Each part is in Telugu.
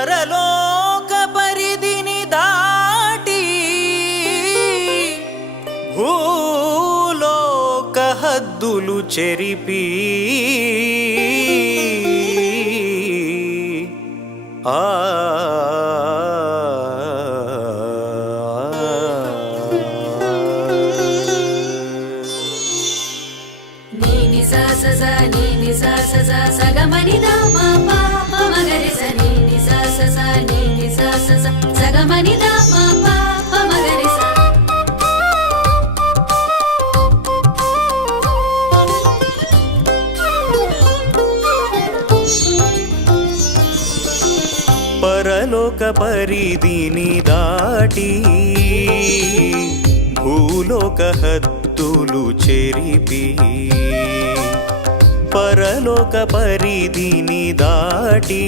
పరలోక పరిధిని దాటి భూలోక హద్దులు చెరిపి పరలోక పరిధిని దాటి భూలోక హద్దులు చెరిపి పరలోక పరిధిని దాటి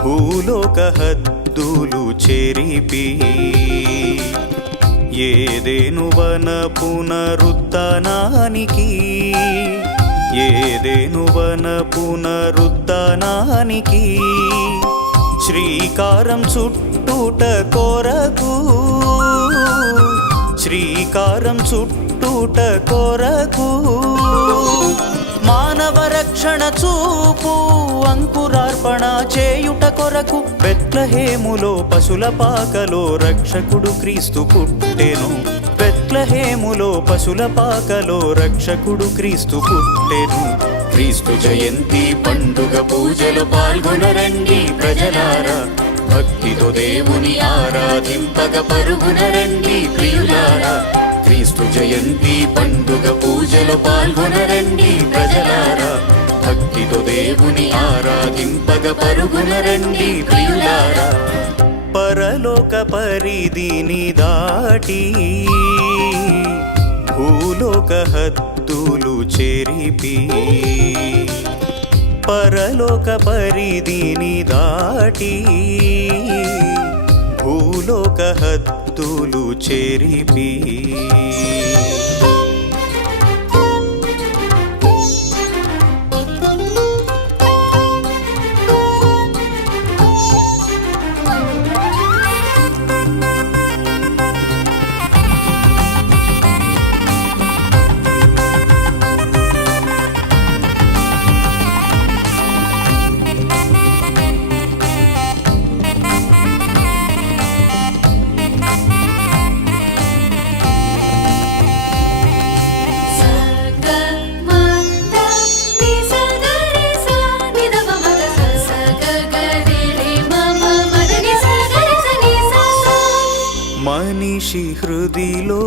భూలోక హద్దులు చెరిపి ఏదెను వన పునరుత్థానానికి ఏదెను వన పునరుత్థానానికి శ్రీకారం చుట్టుట కొరకు శ్రీకారం చుట్టుట కొరకు మానవ రక్షణ చూపు అంకురార్పణ చేయుట కొరకు బెత్లెహేములో పశుల పాకలో రక్షకుడు క్రీస్తు పుట్టెను బెత్లెహేములో పశుల పాకలో రక్షకుడు క్రీస్తు పుట్టెను క్రీస్తు జయంతి పండుగ పూజలో పాల్గొనరండి ప్రజలారా భక్తితో దేవుని ఆరాధింపగ పరుగునరండి ప్రియులారా క్రీస్తు జయంతి పండుగ పూజలో పాల్గొనరండి ప్రజలారా భక్తితో దేవుని ఆరాధింపగ పరుగునరండి ప్రియులారా పరలోక పరిధిని దాటి భూలోక హద్దులు చెరిపి పరలోక పరిధిని దాటి భూలోక హద్దులు చెరిపి మనిషి హృదిలో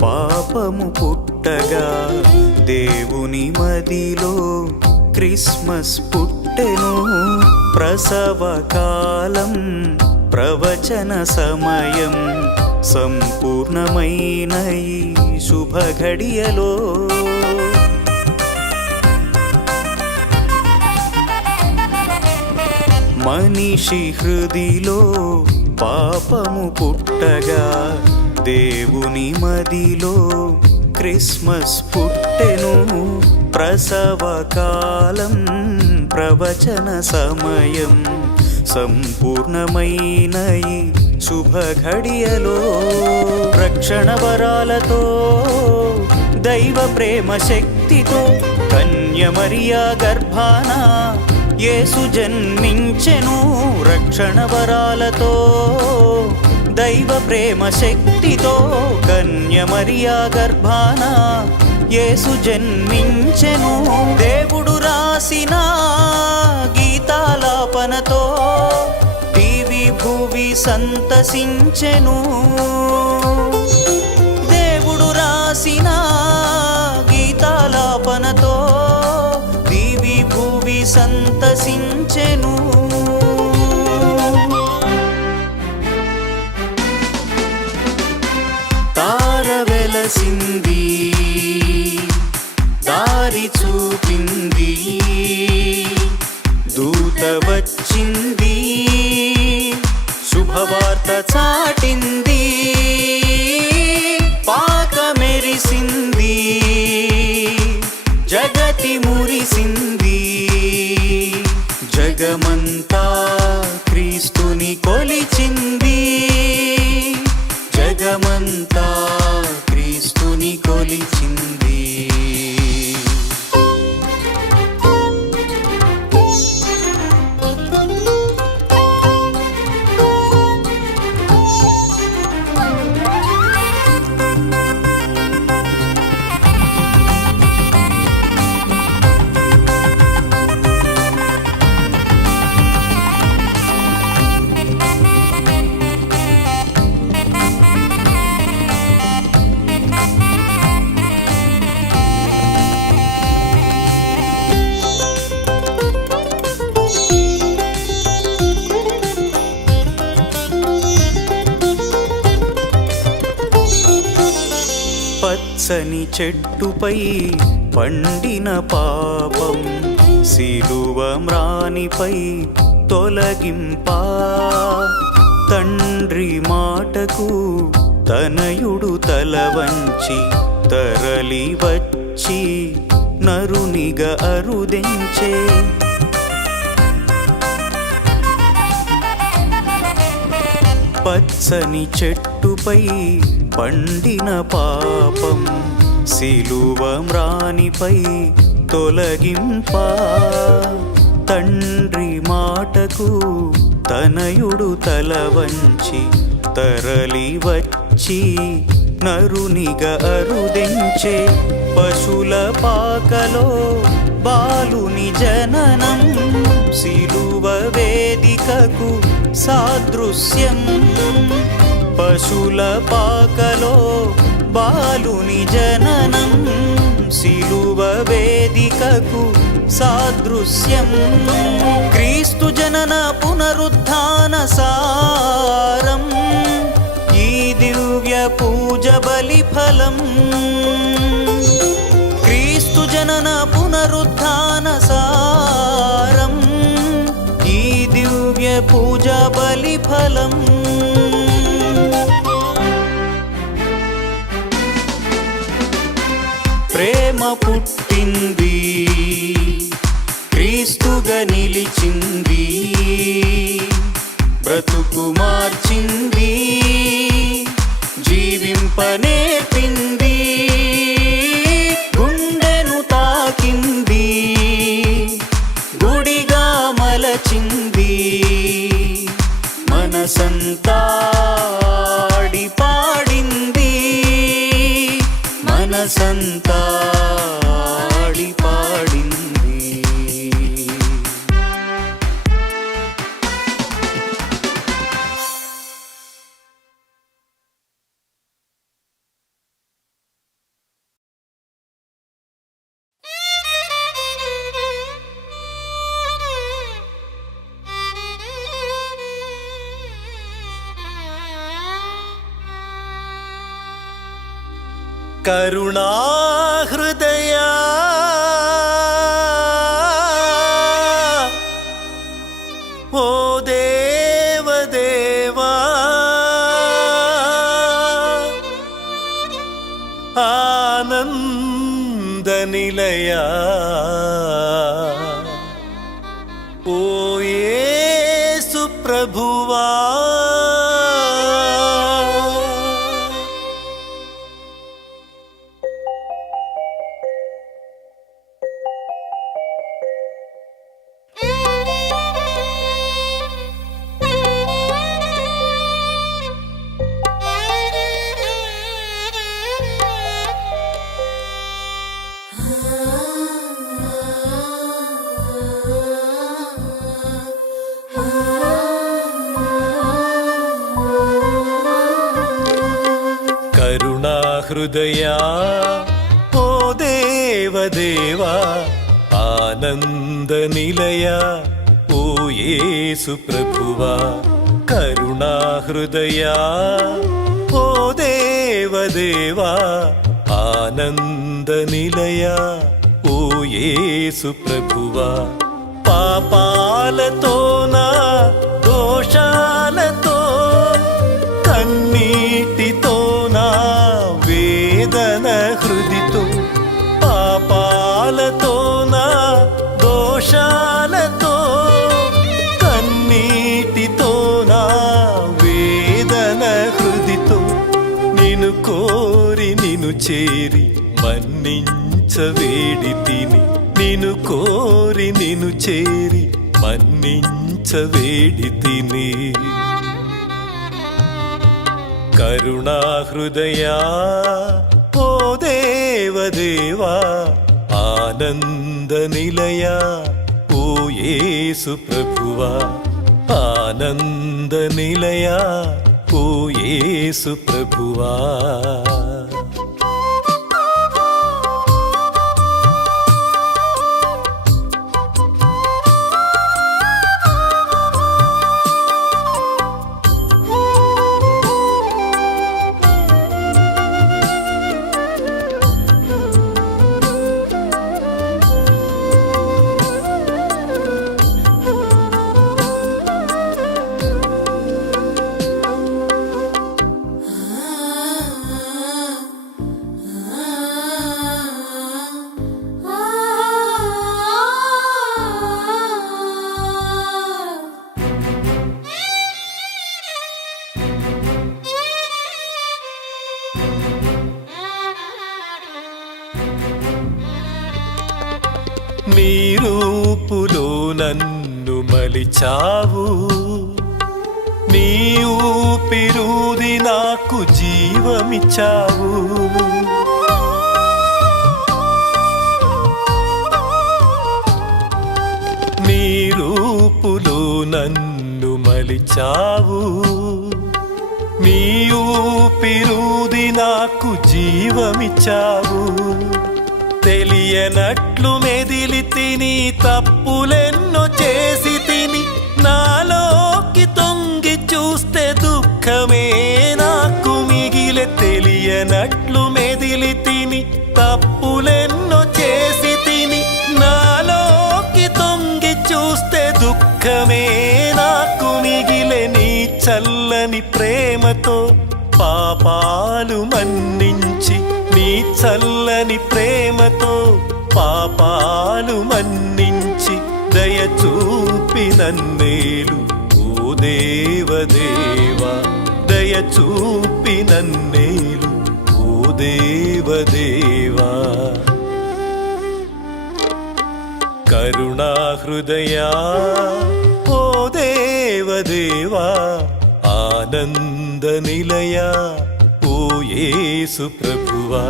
పాపము పుట్టగా దేవుని మదిలో క్రిస్మస్ పుట్టెను ప్రసవ కాలం ప్రవచన సమయం సంపూర్ణమైన ఈ శుభ ఘడియలో మనిషి హృదిలో పాపము పుట్టగా దేవుని మదిలో క్రిస్మస్ పుట్టెను ప్రసవ కాలం ప్రవచన సమయం సంపూర్ణమైన ఈ శుభ ఘడియలో రక్షణ వరాలతో దైవ ప్రేమ శక్తితో కన్య మరియా గర్భాన యేసు జన్మించెను రక్షణ వరాలతో దైవ ప్రేమ శక్తితో కన్య మరియా గర్భాన యేసు జన్మించెను దేవుడు రాసిన గీతాలాపనతో దివి భువి సంతసించెను దేవుడు రాసిన గీతాలాపనతో దివి భువి సంతసించెను తార వెలసింది దారి చూపింది దూత వచ్చింది శుభవార్త చాటింది పాక మెరిసింది జగతి మురిసింది జగమంతా క్రీస్తుని కొలిచింది, జగమంతా క్రీస్తుని కొలిచింది. పచ్చని చెట్టుపై పండిన పాపం సిలువ మ్రానిపై తొలగింపా, తండ్రి మాటకు తనయుడు తల వంచి తరలి వచ్చి నరునిగా అరుదెంచే. పచ్చని చెట్టుపై పండిన పాపం సిలువ మ్రానిపై తొలగింపా, తండ్రి మాటకు తనయుడు తల వంచి తరలి వచ్చి నరునిగా అరుదెంచే. పశుల పాకలో బాలుని జననం సిలువ వేదికకు సాదృశ్యం. పశుల పాకలో బాలుని జననం సిలువ వేదికకు సాదృశ్యం. క్రీస్తు జనన పునరుత్థాన సారం ఈ దివ్య పూజ బలి ఫలం. క్రీస్తు జనన పునరుత్థాన సారం ఈ దివ్య పూజ బలి ఫలం. ప్రేమ పుట్టింది, క్రీస్తుగా నిలిచింది, బ్రతుకు మార్చింది, జీవింపనేర్పింది, గుండెను తాకింది, గుడిగా మలచింది, మనసంతా ఆడి పాడింది, మనసంతా ఆడి పాడింది. కరుణా హృదయా ఓ దేవదేవా, ఆనంద నిలయా ఓ యేసు ప్రభువా, కరుణా హృదయా ఓ దేవదేవా, ఆనంద నిలయా ఓ యేసు ప్రభువా. కరుణా హృదయా ఓ దేవదేవా, ఆనంద నిలయా ఓ యేసు ప్రభువా. పాపాలతో నా దోషాలతో కన్నీటితో నా వేదన హృదితో, పాపాలతో నా దోషాలతో చేరి మన్నించవేడి తిని నిను కోరి నిను చేరి మన్నించవేడి తిని కరుణా హృదయా ఓ దేవదేవా ఆనంద నిలయా ఓ యేసు ప్రభువా ఆనంద నిలయా ఓ యేసు ప్రభువా నీ రూపులో నన్ను మలిచావు నీ ఊపిరూది నాకు జీవమిచ్చావు నీ రూపులో నన్ను మలిచావు నీ ఊపిరూది నాకు జీవమిచ్చావు తెలియనట్లు మెదిలి తిని తప్పులెన్నో చేసి తిని నాలోకి తొంగి చూస్తే దుఃఖమే నాకు మిగిలే తెలియనట్లు మెదిలి తిని తప్పులెన్నో చేసి తిని నాలోకి తొంగి చూస్తే దుఃఖమే నాకు మిగిలే నీ చల్లని ప్రేమతో పాపాలు మన్నించి నీ చల్లని ప్రేమతో పాపాలు మన్నించి దయ చూపి నన్నేలు ఓ దేవదేవా దయ చూపి నన్నేలు ఓ దేవదేవా కరుణా హృదయా ఓ దేవదేవా ఆనంద నిలయా ఓ యేసు ప్రభువా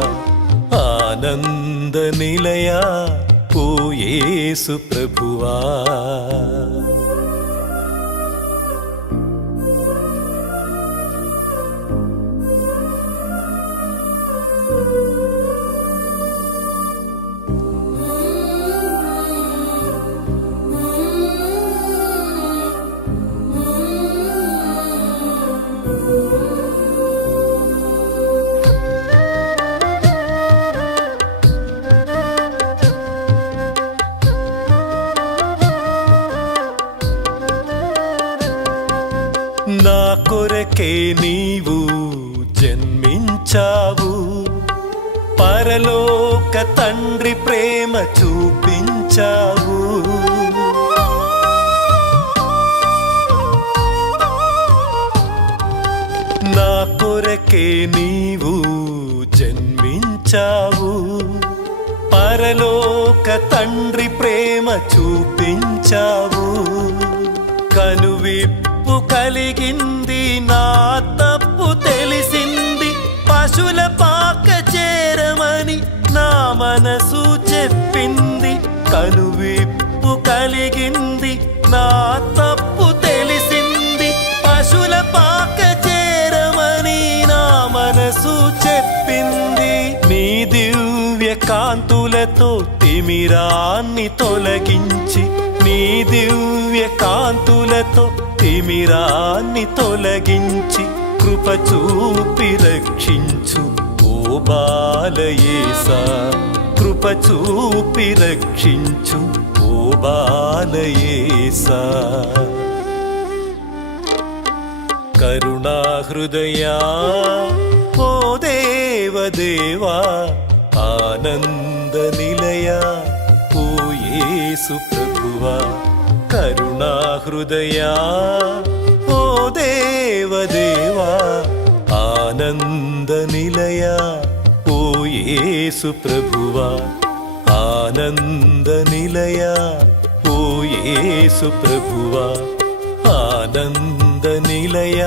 ఆనంద నిలయా ఓ యేసు ప్రభువా నా కొరకే నీవు జన్మించావు పరలోక తండ్రి ప్రేమ చూపించావు నా కొరకే నీవు జన్మించావు పరలోక తండ్రి ప్రేమ చూపించావు కనువిప్పు కలిగింది నా తప్పు తెలిసింది పశుల పాక చేరమని నా మనసు చెప్పింది కనువిప్పు కలిగింది నా తప్పు తెలిసింది పశుల పాక చేరమని నా మనసు చెప్పింది నీ దివ్య కాంతులతో తిమిరాన్ని తొలగించి నీ దివ్య కాంతులతో తిమిరాన్ని తొలగించి కృప చూపి రక్షించు ఓ బాలయేసా కృప చూపి రక్షించు ఓ బాలయేసా కరుణా హృదయా ఓ దేవదేవా ఆనంద నిలయా ఓ యేసు ప్రభువా కరుణా హృదయా ఓ దేవదేవా ఆనంద నిలయా ఓ యేసు ప్రభువా ఆనంద నిలయ ఓ యేసు ప్రభువా ఆనంద నిలయ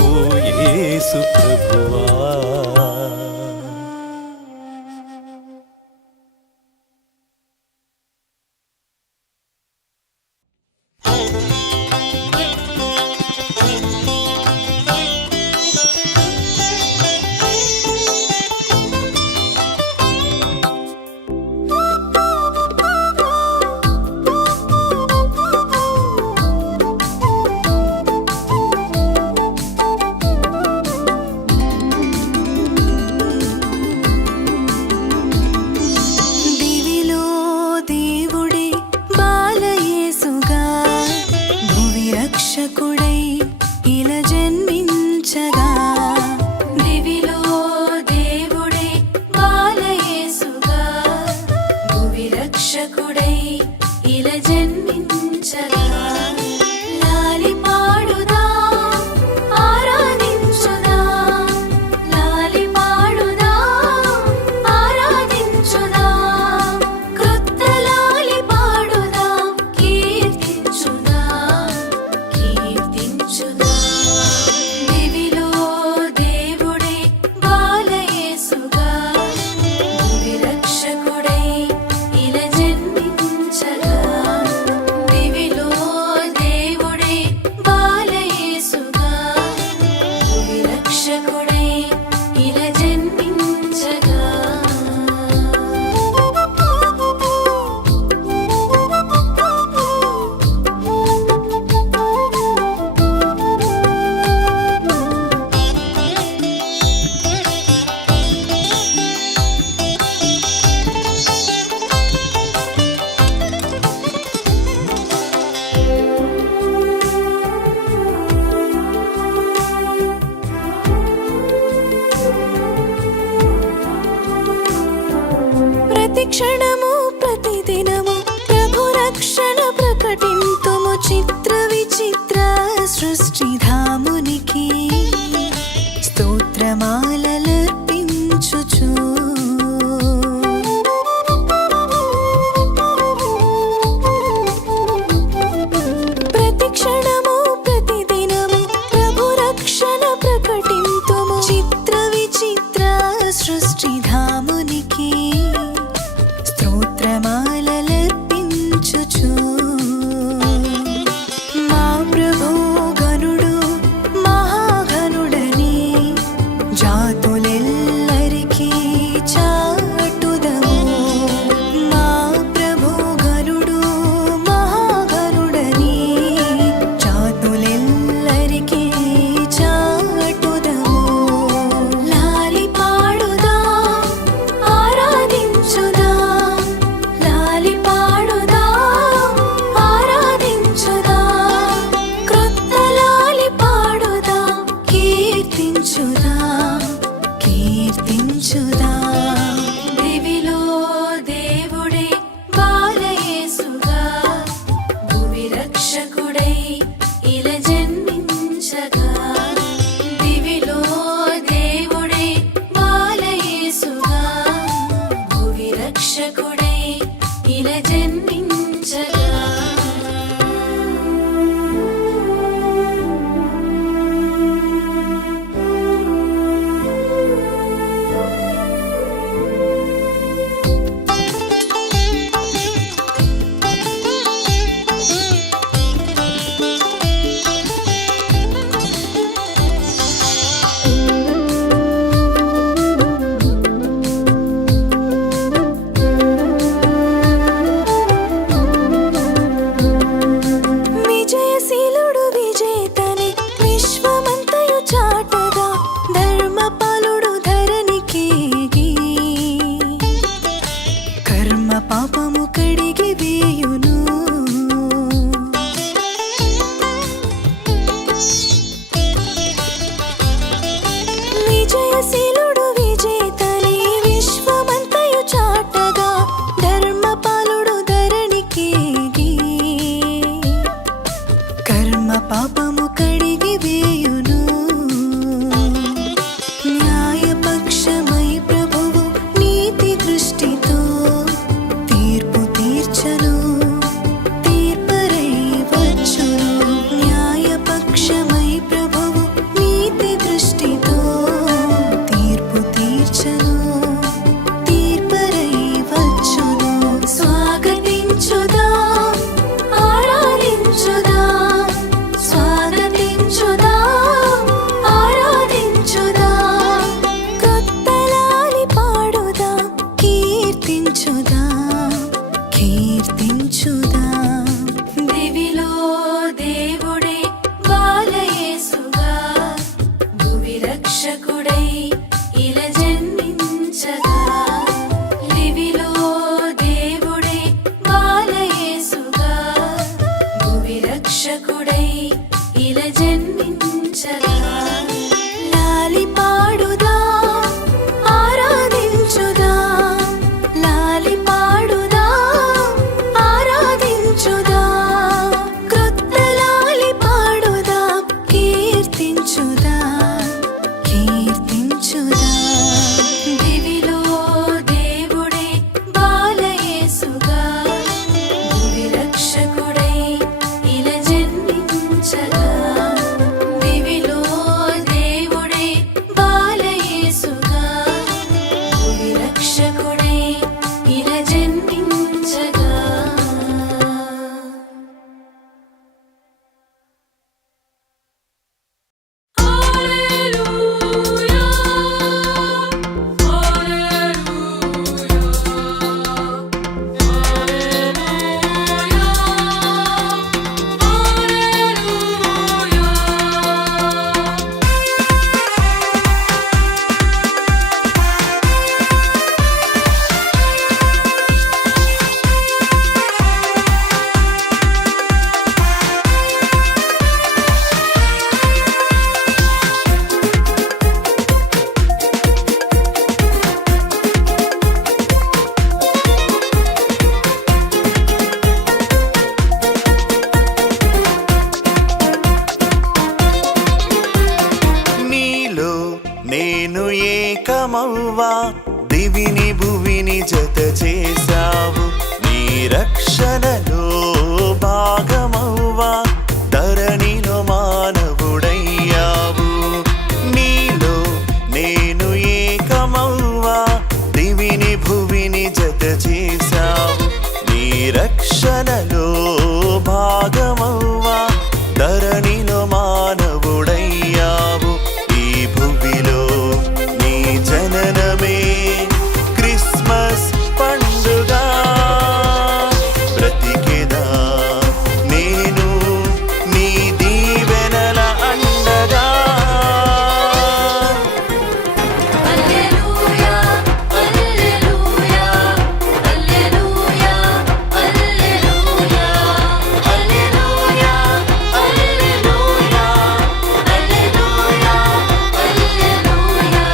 ఓ యేసు ప్రభువా. క్షణము ప్రతిదినము ప్రభు రక్షణ ప్రకటింతుము చిత్ర విచిత్ర సృష్టిధామునికి స్తోత్రమాలలర్పించుచు ప్రతి క్షణము ప్రతిదినము ప్రభు రక్షణ ప్రకటింతుము చిత్ర విచిత్ర సృష్టిధామునికి స్తోత్రమాలలర్పించుచు మా ప్రభు గనుడు మహాగనుడని జాతులెల్లరికీ చాటుదము మా ప్రభు గనుడు మహాగనుడని జాతులెల్లరికీ చాటుదము లాలి పాడుదా ఆరాధించుదా లాలి పాడుదా ఆరాధించుదా క్రొత్త లాలి పాడుదా కీర్తించుదా కీర్తించుదా దివిలో దేవుడే బాలయేసుగా భూమి రక్షకుడై ఇలా జన్మించగా దివిలో దేవుడే బాలయేసుగా భూమి రక్షకుడై ఇలా జన్మించగా విజయశీలుడు విజేతని విశ్వమంతయు చాటగా ధర్మపాలుడు ధరణికేగి కర్మ పాపము కడిగి వేయును విజయశీలుడు విజేతని విశ్వమంతయు చాటగా ధర్మపాలుడు ధరణికేగి కర్మ పాపము కడిగి వేయును న్యాయపక్షమై ప్రభువు జన్మించగా నేను ఏకమవ్వా దివిని భువిని జత చేశావు నీ రక్షణలో భాగమవ్వా ధరణిలో మానవుడయ్యావు నీలో నేను ఏకమవ్వా దివిని భువిని జత చేశావు నీ రక్షణలో భాగమవ్వా ధరణిలో మానవుడయ్యావు ఈ భువిలో నీ జననమే క్రిస్మస్ పండుగ బ్రతికెదా నేను నీ దీవెనల అండగా హల్లెలూయా హల్లెలూయా హల్లెలూయా హల్లెలూయా హల్లెలూయా హల్లెలూయా హల్లెలూయా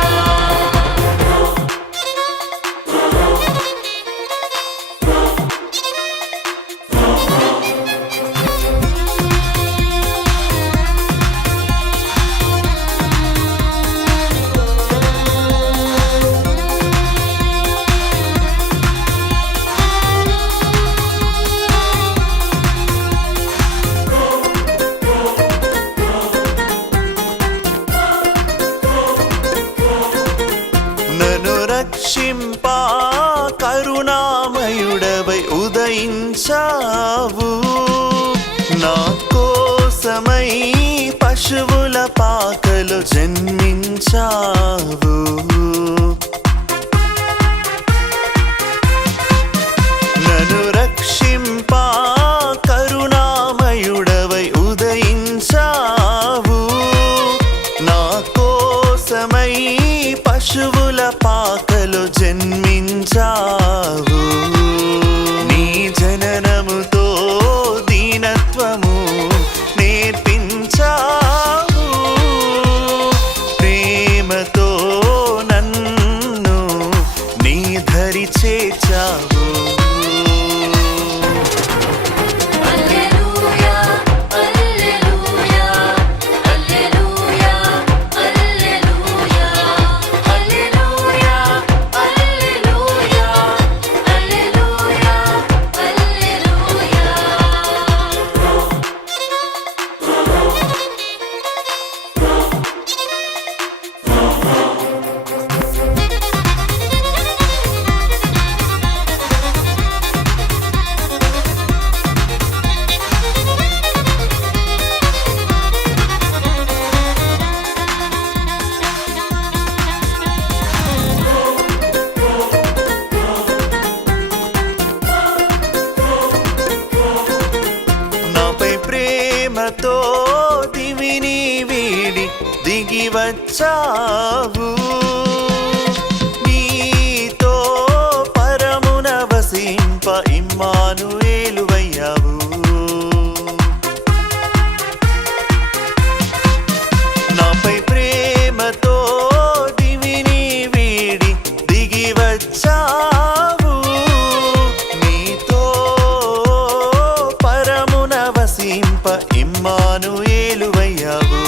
నన్ను రక్షింపా కరుణామయుడవై ఉదయించావు నా కోసమై పశువుల పాకలో జన్మించావు నన్ను రక్షింపా కరుణామయుడవై ఉదయించావు నా కోసమై పశువుల పాకలో జన్మించావు నీ జననముతో దీనత్వము నేర్పించావు ప్రేమతో నన్ను నీ ధరి చేర్చావు హల్లెలూయా హల్లెలూయా హల్లెలూయా హల్లెలూయా హల్లెలూయా హల్లెలూయా హల్లెలూయా హల్లెలూయా నాపై ప్రేమతో దివిని వీడి దిగి వచ్చావు నీతో పరమున వసింప ఇమ్మానుయేలువయ్యావు నాపై ప్రేమతో దివిని వీడి దిగి వచ్చావు నీతో పరమున వసింప ఇమ్మానుయేలువయ్యావు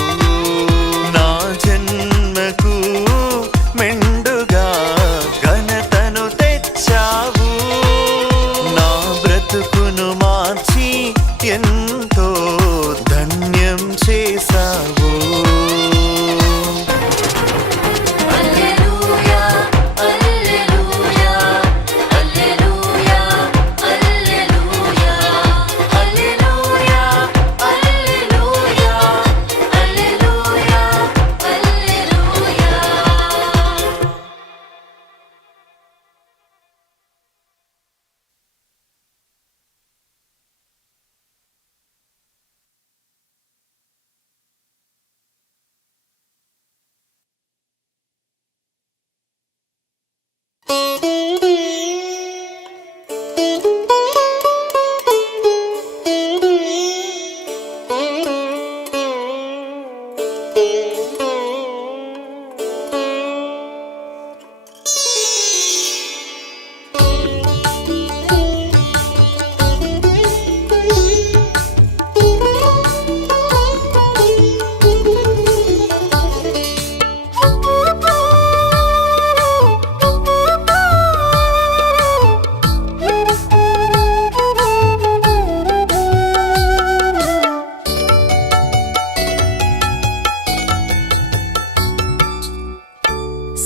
నా జన్మకు మెండుగా ఘనతను తెచ్చావు నా బ్రతుకును మార్చి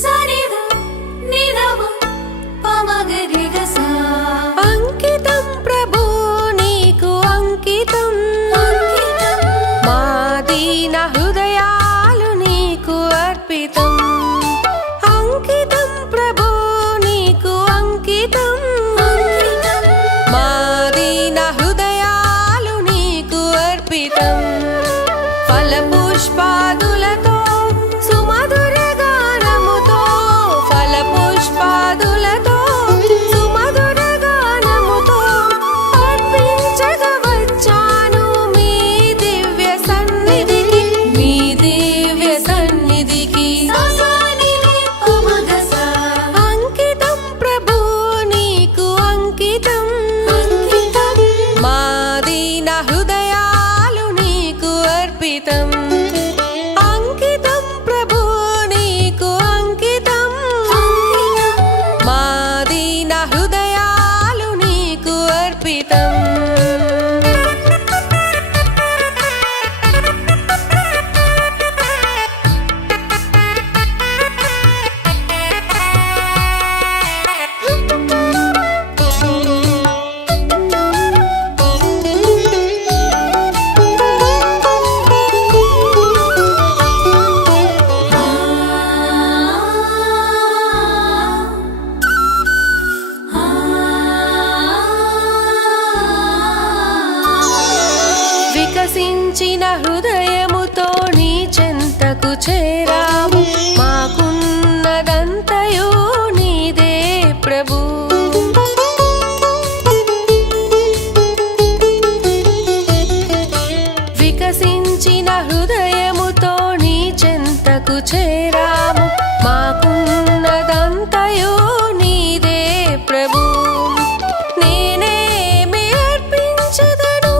సరిద నిదవ పమగరిగస అంకితం ప్రభు నీకు అంకితం మా దీన హృదయాలు నీకు అర్పితం అంకితం ప్రభు నీకు అంకితం మా దీన హృదయాలు నీకు అర్పితం ఫలపుష్పాదులతో సుమధుర గానముతో ఫలపుష్పాదులతో సుమధుర గానముతో అర్పించగ వచ్చాను మీ దివ్య సన్నిధికి మీ దివ్య సన్నిధికి ససానిని పమగస అంకితం ప్రభు నీకు అంకితం మా దీన హృదయాలు నీకు అర్పితం అంకితం ప్రభు నీకు అంకితం మా దీన హృదయాలు నీకు అర్పితం వికసించిన హృదయముతో నీ చెంతకు చేరాము మాకున్నదంతయు నీదే ప్రభు వికసించిన హృదయముతో నీ చెంతకు చేరాము మాకున్నదంతయు నీదే ప్రభు నేనేమి అర్పించెదను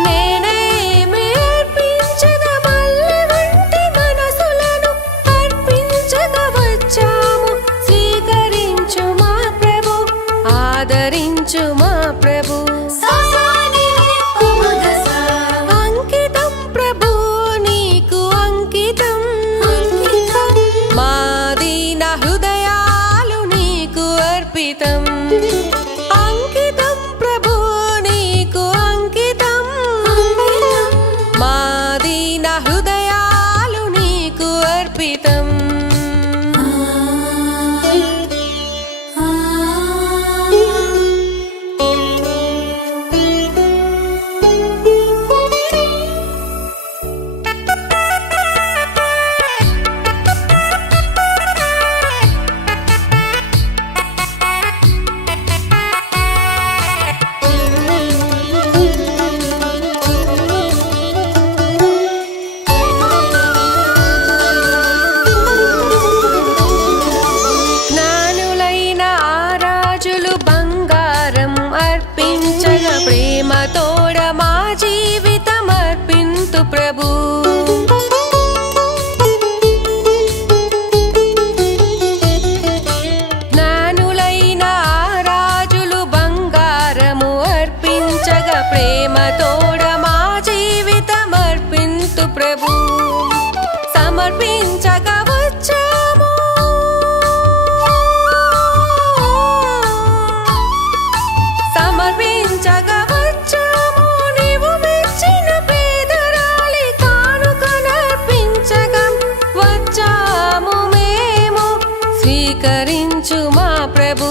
నేనేమి అర్పించెద మల్లె వంటి మనసులను అర్పించగ వచ్చాము స్వీకరించు మా ప్రభు ఆదరించు మా ప్రభు ససానిని పమగస అంకితం ప్రభు నీకు అంకితం మా దీన హృదయాలు నీకు అర్పితం అంకితం ప్రభు నీకు అంకితం మా దీన హృదయాలు నీకు అర్పితం జ్ఞానులైన ఆ రాజులు బంగారం అర్పించగ ప్రేమతోడ మా జీవితం అర్పింతు ప్రభు జ్ఞానులైన ఆ రాజులు బంగారము అర్పించగ ప్రేమతోడ మా జీవితం అర్పింతు ప్రభు సమర్పించగ వచ్చాము సమర్పించగ వచ్చాము నీవు మెచ్చిన పేదరాలి కానుకనర్పించగ వచ్చాము మేము స్వీకరించు మా ప్రభు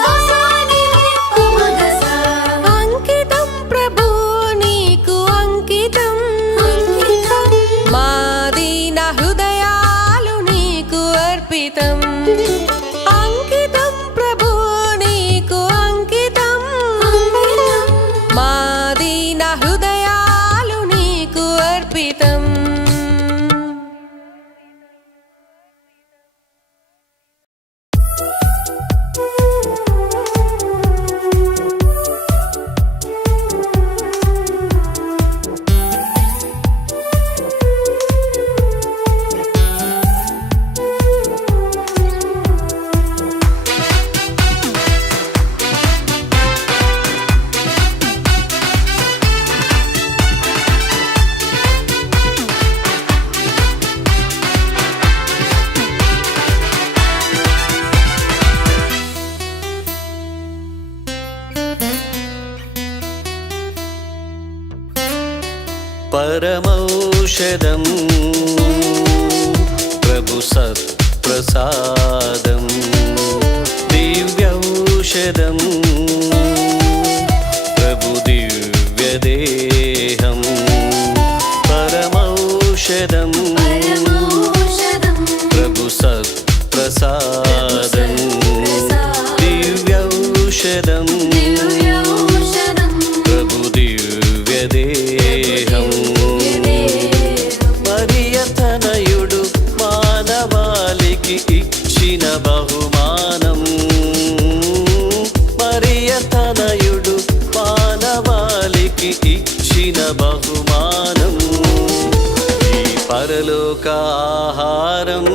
ససానిని పమగస అంకితం ప్రభు నీకు అంకితం మా దీన హృదయాలు నీకు అర్పితం అర్పితం అంకితం ప్రభు నీకు అంకితం మా దీన హృదయాలు నీకు అర్పితం పరమౌషధం ప్రభు సత్ప్రసాదం దివ్యౌషధం ప్రభు దివ్యదేహం పరమౌషధం ప్రభు సత్ప్రసాదం దివ్యౌషధం ప్రభు దివ్యదేహం మరియతనయుడు మానవాళికి ఇచ్చిన బహుమానం మరియతనయుడు మానవాళికి ఇచ్చిన బహుమానం ఈ పరలోక ఆహారం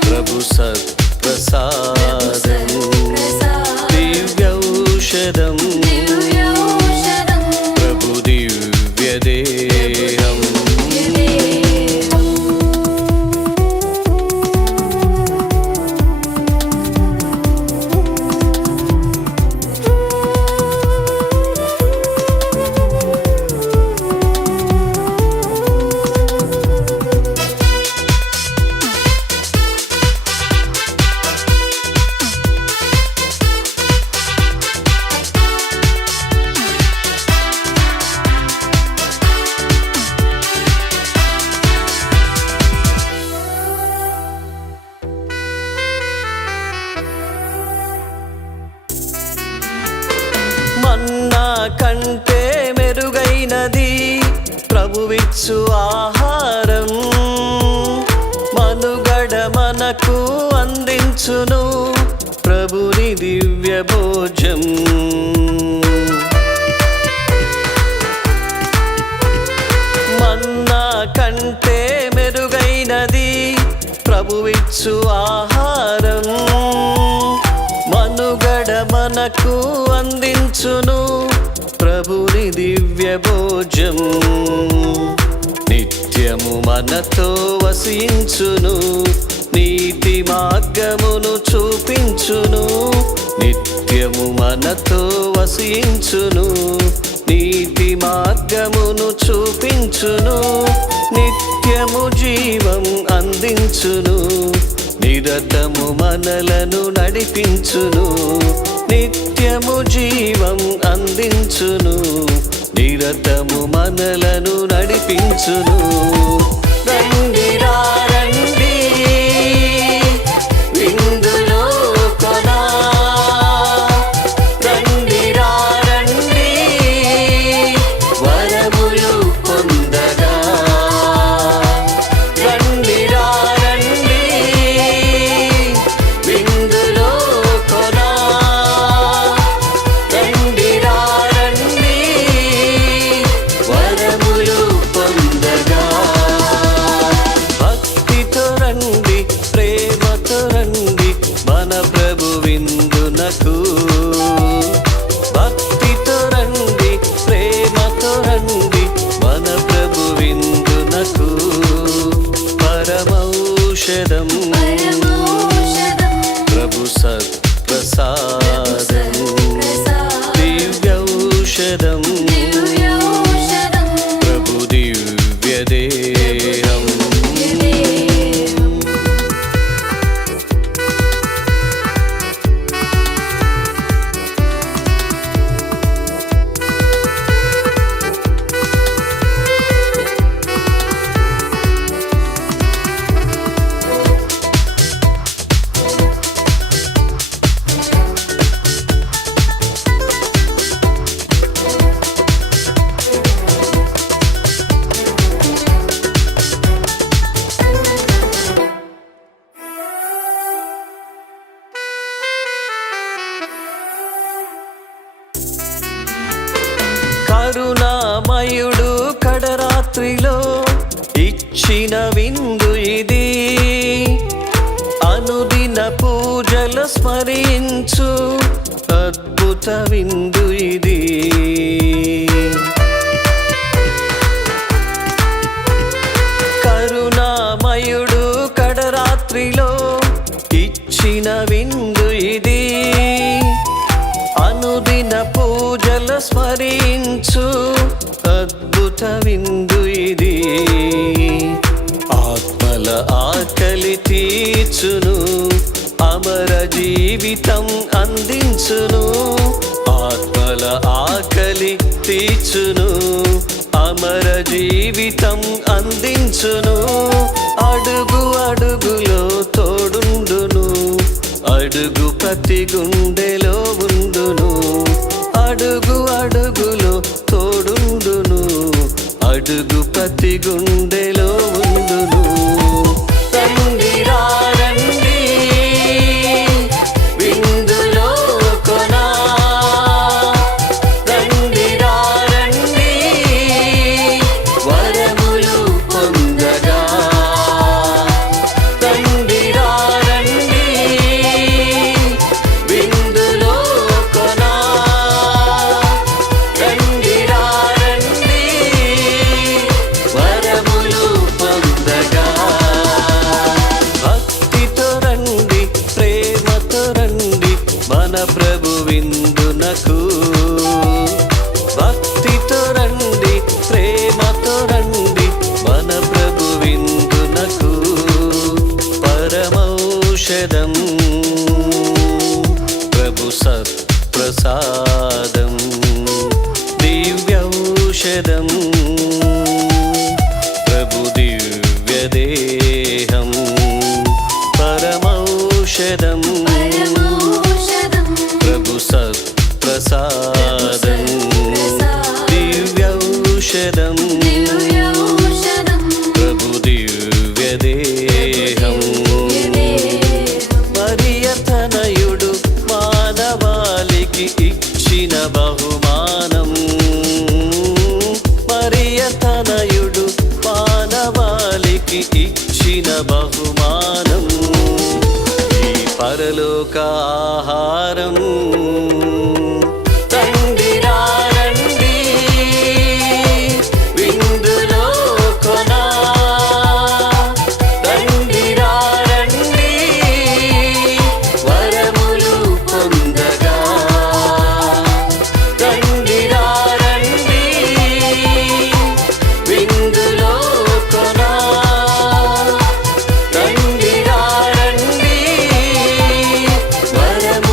ప్రభు సత్ప్రసాదం దివ్యౌషధం ప్రభు దివ్యదేహం మన్నా కంటే మెరుగైనది ప్రభువిచ్చు ఆహారం మనుగడ మనకు అందించును ప్రభుని దివ్య భోజం మన్నా కంటే మెరుగైనది ప్రభువిచ్చు ఆహారం మనుగడ మనకు అందించును ప్రభుని దివ్య భోజం నిత్యము మనతో వసించును నీతి మార్గమును చూపించును నిత్యము మనతో వసించును నీతి మార్గమును చూపించును నిత్యము జీవం అందించును నిరతము మనలను నడిపించును నిత్యము జీవం అందించును నిరతము మనలను నడిపించును రండి రండి విందులో కొనా రండి రండి వరములు పొందగా రండి రండి విందులో కొనా రండి రండి వరములు సత్ప్రసాదం దివ్యౌషధం ప్రభు దివ్యదేహం కరుణామయుడు కడరాత్రిలో ఇచ్చిన విందు ఇది అనుదిన పూజల స్మరించు అద్భుత విందు ఇది కరుణామయుడు కడరాత్రిలో ఇచ్చిన విందు ఇది అనుదిన పూజల స్మరించు అద్భుత విందు ఇది ఆత్మల ఆకలి తీర్చును అమర జీవితం అందించును ఆత్మల ఆకలి తీర్చును అమర జీవితం అందించును అడుగు అడుగులో తోడుండును అడుగు ప్రతి గుండెలో ఉండును అడుగు అడుగులో తోడుండును అడుగు ప్రతి గుండెలో ఉండును రండి రండి విందులో కొనా రండి రండి వరములు పొందగా రండి రండి విందులో కొనా రండి రండి వరములు పొందగా భక్తితో రండి ప్రేమతో రండి మన ప్రభు విందునకు భక్తితో రండి ప్రేమతో రండి మన ప్రభు విందునకు పరమౌషధం ప్రభు సత్ప్రసాదం దివ్యౌషధం ప్రభు దివ్యదేహం పరమౌషధం ప్రభు సత్ప్రసాదం దివ్యౌషధం ప్రభు దివ్యదేహం మరియతనయుడు మానవాళికి ఇచ్చిన బహుమానం మరియతనయుడు మానవాళికి ఇచ్చిన బహుమానం ఈ పరలోక ఆహారం రండి రండి విందులో కొనా రండి రండి వరములు పొందగా రండి రండి విందులో కొనా రండి రండి వరములు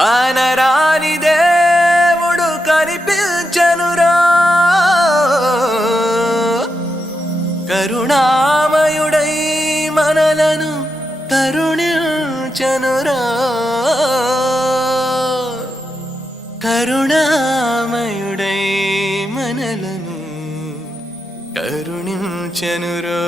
కానరాని దేవుడు కనిపించెనురా, కరుణామయుడై మనలను కరుణించెనురా, కరుణామయుడై మనలను కరుణించెనురా.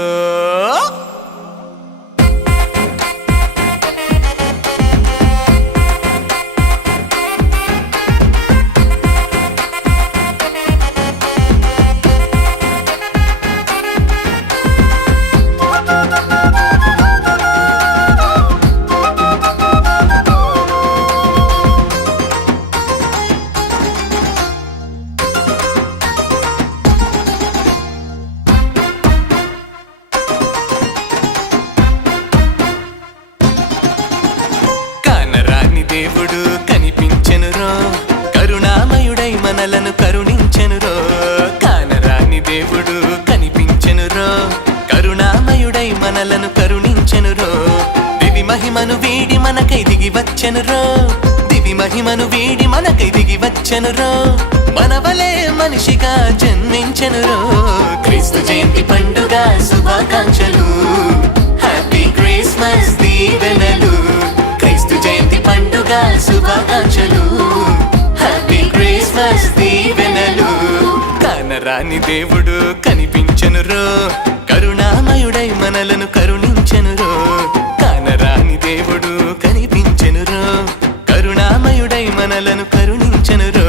దేవుడు కనిపించెనురో, కరుణామయుడై మనలను కరుణించెనురో. కానరాని దేవుడు కనిపించెనురో, కరుణామయుడై మనలను కరుణించెనురో. దివి మహిమను వీడి మనకై దిగి వచ్చెనురో, దివి మహిమను వీడి మనకై దిగి వచ్చెనురో. మనవలే మనిషిగా జన్మించెనురో. క్రీస్తు జయంతి పండుగ శుభాకాంక్షలు, హ్యాపీ క్రిస్మస్ దీవెనలు. క్రీస్తు జయంతి పండుగ శుభాకాంక్షలు, హ్యాపీ క్రిస్మస్ దీవెనలు. కానరాని దేవుడు కనిపించెనురో, కరుణామయుడై మనలను కరుణించెనురో. కానరాని దేవుడు కనిపించెనురో, కరుణామయుడై మనలను కరుణించెనురో.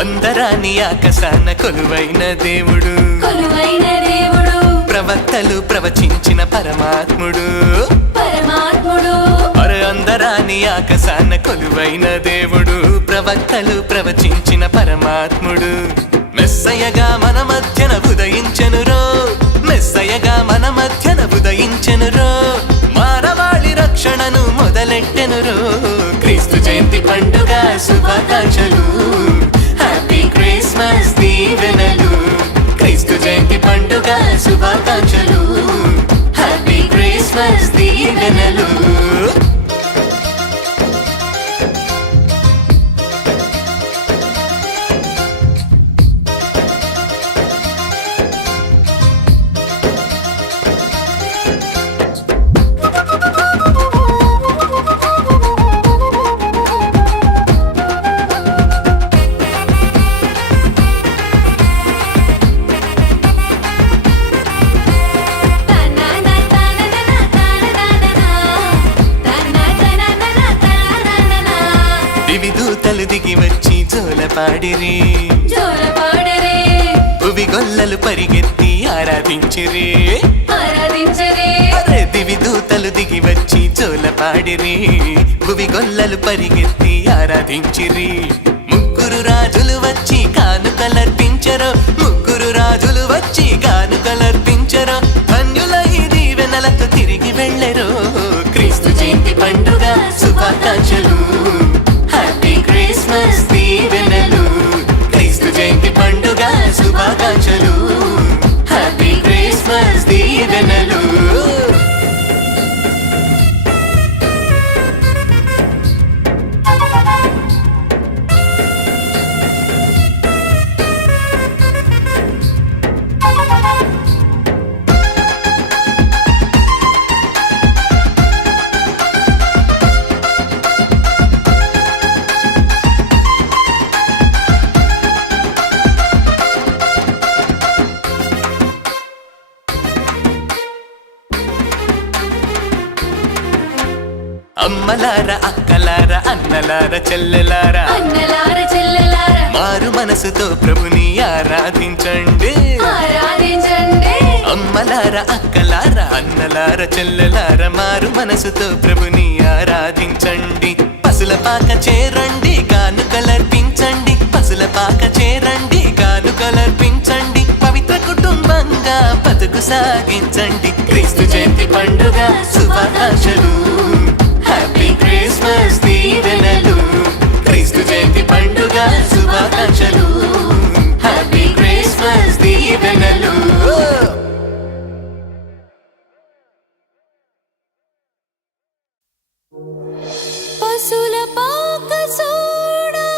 అందరాని ఆకాశాన కొలువైన దేవుడు, కొలువైన దేవుడు, ప్రవక్తలు ప్రవచించిన పరమాత్ముడు, పరమాత్ముడు. అరే అందరాని ఆకాశాన కొలువైన దేవుడు, ప్రవక్తలు ప్రవచించిన పరమాత్ముడు. మెస్సయగా మన మధ్యన ఉదయించెనురో, మెస్సయగా మన మధ్యన ఉదయించెనురో. మానవాళి రక్షణను మొదలెట్టెనురో. క్రీస్తు జయంతి పండుగ శుభాకాంక్షలు, హ్యాపీ క్రిస్మస్ దీవెనలు. క్రీస్తు జయంతి పండుగ శుభాకాంక్షలు, హ్యాపీ క్రిస్మస్ దీవెనలు. దూతలు దిగి వచ్చి జోలపాడిరి, జోలపాడిరి. భువి గొల్లలు పరిగెత్తి ఆరాధించిరి, ఆరాధించిరి. అరే దివి దూతలు దిగి వచ్చి జోలపాడిరి, భువి గొల్లలు పరిగెత్తి ఆరాధించిరి. ముగ్గురు రాజులు వచ్చి కానుకలర్పించరు, ముగ్గురు రాజులు వచ్చి కానుకలర్పించరు. ధన్యులై దీవెనలతో తిరిగి వెళ్ళరు. క్రీస్తు జయంతి పండుగ శుభాకాంక్షలు, హ్యాపీ క్రిస్మస్ దీవెనలు. క్రీస్తు జయంతి పండుగ శుభాకాంక్షలు, హ్యాపీ క్రిస్మస్ దీవెనలు. అమ్మలార అక్కలార అన్నలార చెల్లెలారా, అన్నలార చెల్లెలారా, మారు మనసుతో ప్రభుని ఆరాధించండి, ఆరాధించండి. అమ్మలార అక్కలార అన్నలార చెల్లెలార మారు మనసుతో ప్రభుని ఆరాధించండి పసుల పాక చేరండి కానుకలర్పించండి పసుల పాక చేరండి కానుకలర్పించండి పవిత్ర కుటుంబంగా బతుకు సాగించండి క్రీస్తు జయంతి పండుగ శుభాకాంక్షలు హ్యాపీ క్రిస్మస్ దీవెనలు క్రీస్తు జయంతి పండుగ శుభాకాంక్షలు హ్యాపీ క్రిస్మస్ దీవెనలు పసుల పాక సోడా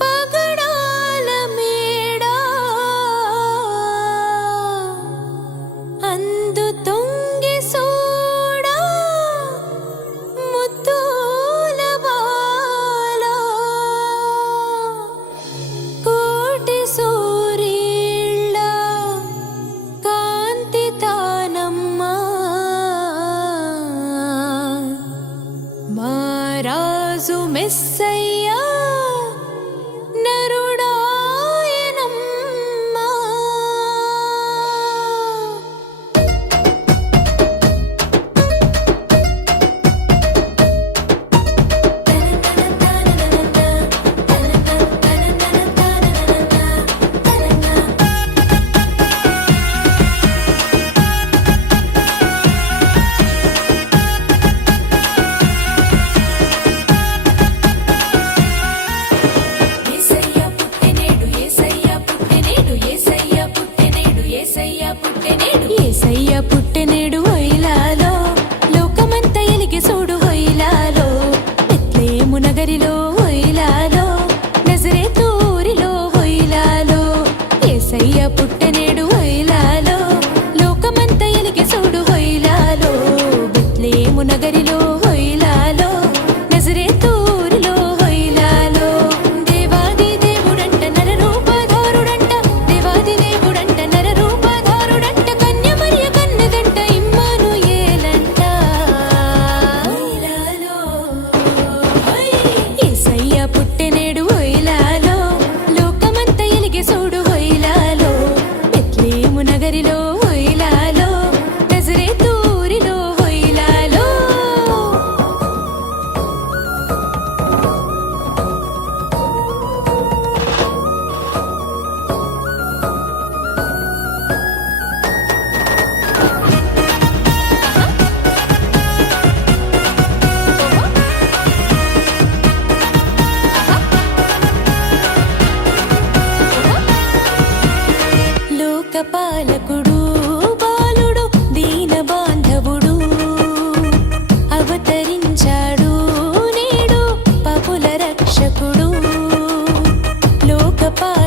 పగడాల మేడా అందు తొంగి సోడా ముద్దుల బాల కోటి సూర్యుళ్ళ కాంతి తానమ్మా మారాజు మెస్సయ్యా నరుడాయనమ్మా యేసయ్య పుట్టెనేడు హొయిలాలో లోకమంత ఎలిగి చూడు హొయిలాలో బెత్లెహేము నగరిలో హొయిలాలో నజరేతు ఊరిలో హొయిలాలో యేసయ్య పుట్టెనేడు హొయిలాలో లోకమంత ఎలిగి చూడు హొయిలాలో బెత్లెహేము నగరిలో హొయిలాలో నజరేతు ఊరిలో హొయిలాలో దేవాది దేవుడంట నరరూపధారుడంట దేవాది దేవుడంట నరరూపధారుడంట కన్య మరియ కన్నదంట ఇమ్మానుయేలంట హొయిలాలో యేసయ్య పుట్టెనేడు హొయిలాలో లోకమంత ఎలిగి చూడు హొయిలాలో బెత్లెహేము నగరిలో హొయిలాలో నజరేతు ఊరిలో హొయిలాలో లోకపాలకుడు బాలుడు దీన బాంధవుడు అవతరించాడు నేడు పాపుల రక్షకుడు లోకపాల